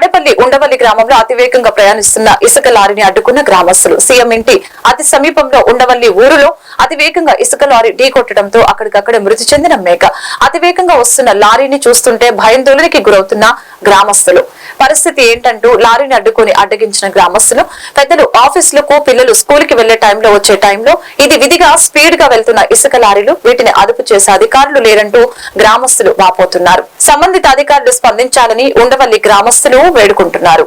తాడేపల్లి ఉండవల్లి గ్రామంలో అతివేగంగా ప్రయాణిస్తున్న ఇసుక లారీని అడ్డుకున్న గ్రామస్తులు. సీఎం ఇంటి అతి సమీపంలో ఉండవల్లి ఊరులో అతివేగంగా ఇసుక లారీ ఢీకొట్టడంతో అక్కడికక్కడే మృతి చెందిన మేఘ. అతివేగంగా వస్తున్న లారీని చూస్తుంటే భయాందోళనకి గురవుతున్న గ్రామస్తులు. పరిస్థితి ఏంటంటూ లారీని అడ్డుకుని అడ్డగించిన గ్రామస్తులు పెద్దలు ఆఫీసులకు పిల్లలు స్కూల్కి వెళ్ళే టైంలో వచ్చే టైంలో ఇది విధిగా స్పీడ్గా వెళ్తున్న ఇసుక లారీలు వీటిని అదుపు చేసే అధికారులు లేరంటూ గ్రామస్తులు వాపోతున్నారు. సంబంధిత అధికారులు స్పందించాలని ఉండవల్లి గ్రామస్తులు వేడుకుంటున్నారు.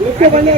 ಮುಖ್ಯ ಬಂದ